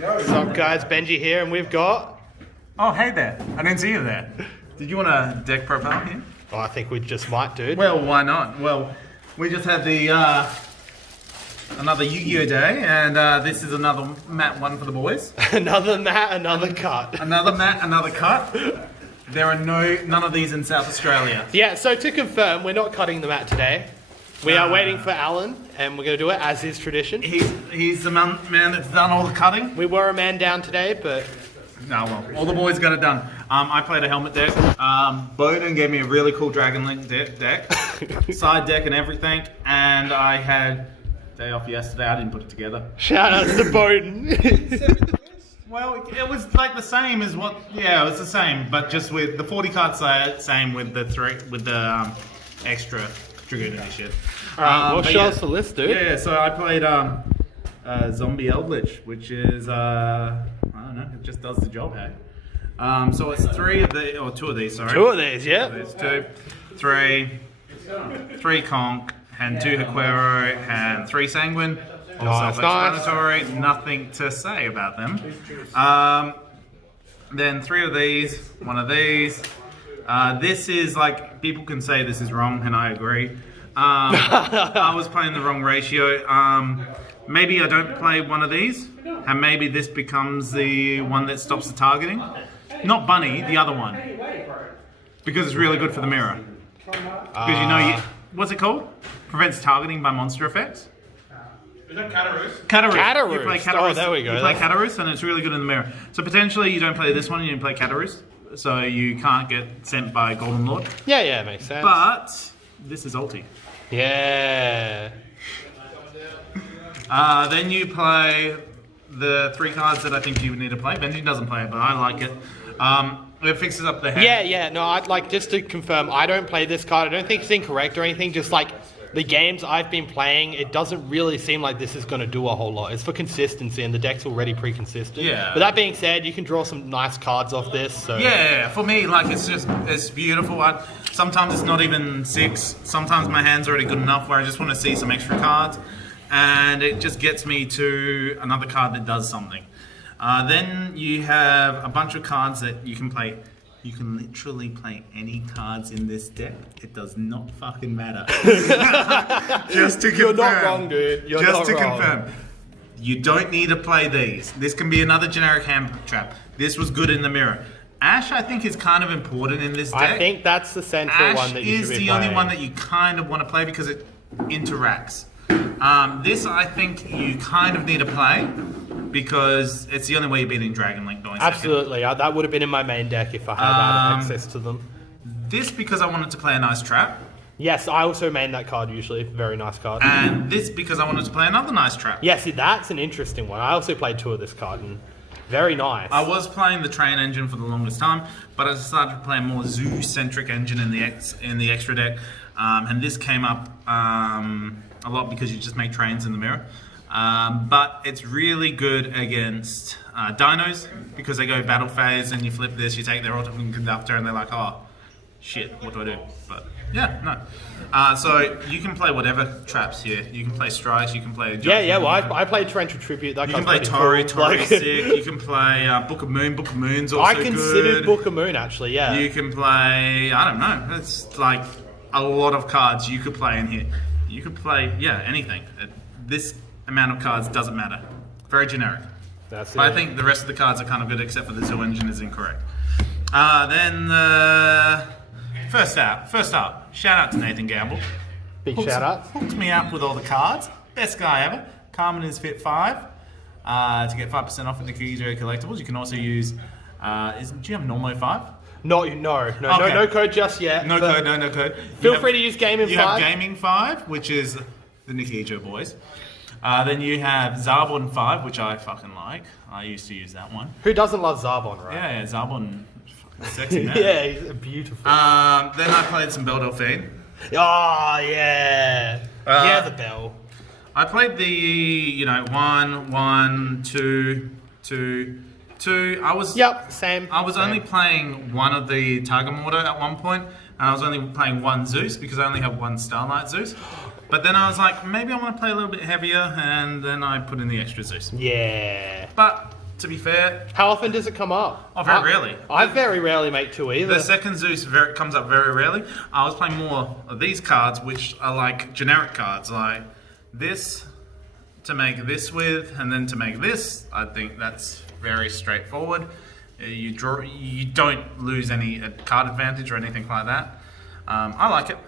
What's up, guys? Benji here, and we've got... Oh, hey there. I didn't see you there. Did you want a deck profile here? Oh, I think we just might, dude. Well, why not? Well, we just had the another Yugioh day, and this is another mat one for the boys. Another mat, another cut. Another mat, another cut. There are none of these in South Australia. Yeah, so to confirm, we're not cutting the mat today. We are waiting for Alan, and we're going to do it as is tradition. He's the man that's done all the cutting. We were a man down today, but... No, well, all the boys got it done. I played a helmet deck. Bowden gave me a really cool Dragon Link deck. Side deck and everything. And I had day off yesterday. I didn't put it together. Shout out to Bowden. Well, it was like the same as what... Yeah, it was the same, but just with the 40 cards same with the extra Dragoon and shit. Alright, well, show us the list, dude. Yeah, so I played Zombie Eldlich, which is... I don't know, it just does the job, hey? So it's two of these, sorry. Two of these, yeah. There's three Conch, and 2 Haquero, and 3 Sanguine. All self-explanatory, nothing to say about them. Then 3 of these, 1 of these. This is like, people can say this is wrong, and I agree. I was playing the wrong ratio. Maybe I don't play one of these, and maybe this becomes the one that stops the targeting. Not Bunny, the other one. Because it's really good for the mirror. Because what's it called? Prevents targeting by monster effects. Is that Catarus? Catarus. You play Catarus. Oh, there we go. You play Catarus, and it's really good in the mirror. So potentially you don't play this one, you play Catarus. So you can't get sent by Golden Lord. Yeah, makes sense. But this is ulti. Yeah. Then you play the 3 cards that I think you would need to play. Benji doesn't play it, but I like it. It fixes up the head. Yeah. No, I'd like just to confirm. I don't play this card. I don't think it's incorrect or anything. Just like the games I've been playing, it doesn't really seem like this is going to do a whole lot. It's for consistency, and the deck's already pre-consistent. Yeah. But that being said, you can draw some nice cards off this. So. Yeah, for me, like it's beautiful. Sometimes it's not even 6. Sometimes my hand's already good enough where I just want to see some extra cards, and it just gets me to another card that does something. Then you have a bunch of cards that you can play. You can literally play any cards in this deck. It does not fucking matter. Just to confirm. You're not wrong, dude. You're not wrong. Just to confirm. You don't need to play these. This can be another generic hand trap. This was good in the mirror. Ash, I think, is kind of important in this deck. I think that's the central one that you should be playing. Ash is the only one that you kind of want to play because it interacts. This, I think, you kind of need to play because it's the only way you're beating Dragon Link going Absolutely. That would have been in my main deck if I had access to them. This because I wanted to play a nice trap. Yes, I also main that card usually. Very nice card. And this because I wanted to play another nice trap. Yeah, see, that's an interesting one. I also played 2 of this card, and very nice. I was playing the train engine for the longest time, but I decided to play a more zoo-centric engine in the extra deck. And this came up a lot because you just make trains in the mirror. But it's really good against dinos because they go battle phase and you flip this, you take their ultimate conductor and they're like, oh, shit, what do I do? But yeah, no. So you can play whatever traps here. You can play strikes, you can play... Well, I played Torrential Tribute. That you can play Tori, Tori's sick. You can play Book of Moon. Book of Moon's also good. I considered Book of Moon, actually, yeah. You can play... I don't know. It's like a lot of cards you could play in here. You could play, anything. This amount of cards doesn't matter. Very generic. That's it. But I think the rest of the cards are kind of good except for the Zoo Engine is incorrect. Then, first up, shout out to Nathan Gamble. Big shout out. Hooks me up with all the cards. Best guy ever. Carmen is fit 5. To get 5% off at the Yugioh collectibles. You can also use, do you have Normo 5? No code just yet. No code. Feel free to use Gaming 5. You have Gaming 5, which is the Yugioh boys. Then you have Zarbon 5, which I fucking like. I used to use that one. Who doesn't love Zarbon, right? Yeah, Zarbon, fucking sexy man. Yeah, he's beautiful. Then I played some Bell Delphine. Oh, yeah. The bell. I played the, 1, 2, 2, 2. Same. I was only playing one of the Targa Mortar at one point, and I was only playing one Zeus because I only have one Starlight Zeus. But then I was like, maybe I want to play a little bit heavier, and then I put in the extra Zeus. Yeah. But to be fair. How often does it come up? Oh, very rarely. I very rarely make 2 either. The second Zeus comes up very rarely. I was playing more of these cards, which are like generic cards, like this to make this with, and then to make this. I think that's very straightforward. You don't lose any card advantage or anything like that. I like it.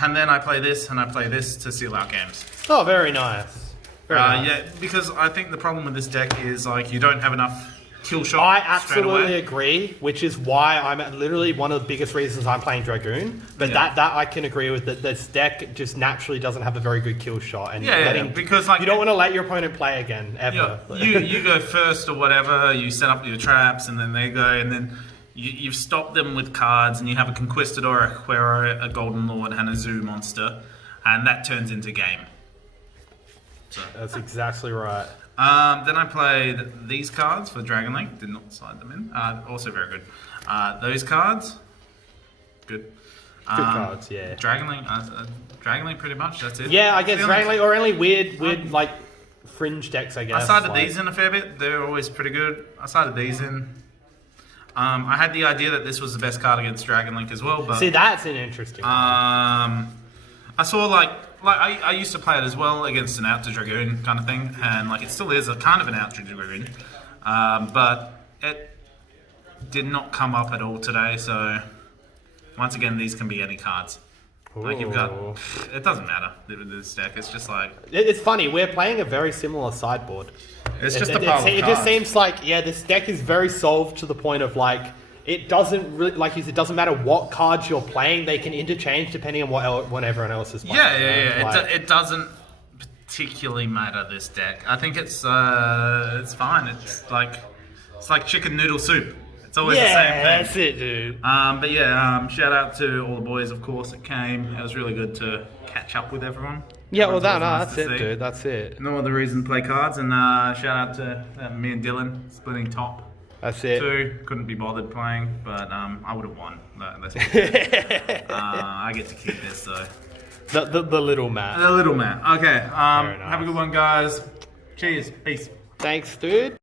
And then I play this and I play this to seal out games. Oh, very nice. Very nice. Yeah, because I think the problem with this deck is like you don't have enough kill shot. I straight absolutely away. agree, which is why I'm literally one of the biggest reasons I'm playing Dragoon. But Yeah. that I can agree with, that this deck just naturally doesn't have a very good kill shot. And because like you don't want to let your opponent play again, ever. you go first or whatever, you set up your traps and then they go, and then you've stopped them with cards, and you have a Conquistador, a Quero, a Golden Lord, and a Zoo monster, and that turns into game. So. That's exactly right. Then I played these cards for Dragon Link, did not slide them in, also very good. Those cards, good. Good cards, yeah. Dragon Link pretty much, that's it. Yeah, I guess Dragon Link, or only weird like fringe decks, I guess. I started these in a fair bit, they're always pretty good. I started these in. I had the idea that this was the best card against Dragon Link as well, but... See, that's an interesting one. I saw like I used to play it as well against an out to Dragoon kind of thing, and like it still is a kind of an out to Dragoon, but it did not come up at all today. So once again, these can be any cards. Like you've got, it doesn't matter with this deck. It's just like it's funny. We're playing a very similar sideboard. It's just a pile of It cards. just seems like this deck is very solved to the point of like. It doesn't really, like you said, it doesn't matter what cards you're playing. They can interchange depending on what everyone else is playing. Yeah. Like, It doesn't particularly matter, this deck. I think it's fine. It's like chicken noodle soup. It's always the same thing. That's it, dude. But yeah, shout out to all the boys, of course, that came. It was really good to catch up with everyone. Yeah, well, Everyone's always that's nice it, to see. dude. That's it. No other reason to play cards, and shout out to me and Dylan splitting top. That's it. 2, couldn't be bothered playing, but I would have won. I get to keep this though. The little man. The little man. Okay. Very nice. Have a good one, guys. Cheers. Peace. Thanks, dude.